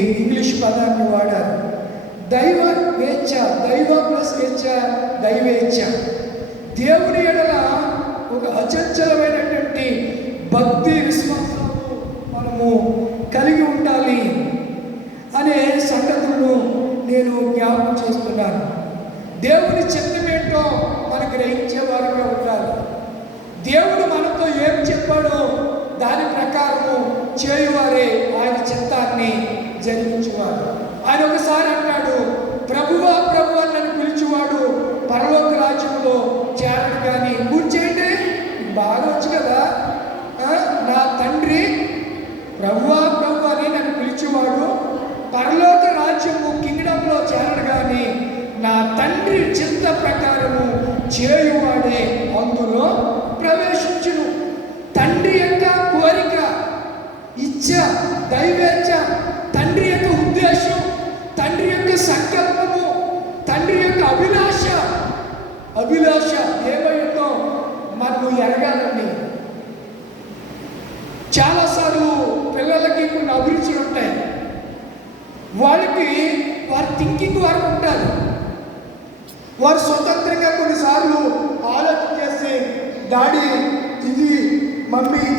English పదాన్ని వాడారు. దైవ వేచ్ఛ దైవ ప్లస్ వేచ్ఛ దైవేచ్ఛ దేవుడి ఎడల ఒక అచంచలమైనటువంటి భక్తి విశ్వాసము మనము కలిగి ఉండాలి అనే సంగతులను నేను జ్ఞాపకం చేస్తున్నాను. దేవుని చిత్తమేంటో మనం గ్రహించేవారుగా ఉండాలి. దేవుడు మనతో ఏం చెప్పాడో దాని ప్రకారము చేయువారే ఆయన చిత్తాన్ని జరిగించేవారు ఆయన ఒకసారి అంటాడు ప్రభువా ప్రభు అని నన్ను పిలిచేవాడు పరలోక రాజ్యంలో చేరడు కానీ కూర్చేయండి బాగా వచ్చు కదా? నా తండ్రి ప్రభువా ప్రభు అని నన్ను పిలిచేవాడు పరలోక రాజ్యము కింగ్డంలో చేరడు కానీ నా తండ్రి చింత ప్రకారము చేయువాడే అందులో ప్రవేశించును. తండ్రి యొక్క కోరిక ఇచ్చ దైవేచ్ఛ ఉద్దేశం తండ్రి యొక్క సంకల్పము తండ్రి యొక్క అభిలాష. అభిలాష ఏమైందో మనము ఎరగాలండి. చాలాసార్లు పిల్లలకి కొన్ని అభిరుచులు ఉంటాయి. వాళ్ళకి వారి థింకింగ్ వారికి ఉంటారు. వారు స్వతంత్రంగా కొన్నిసార్లు ఆలోచన చేసి డాడీ ఇది మమ్మీ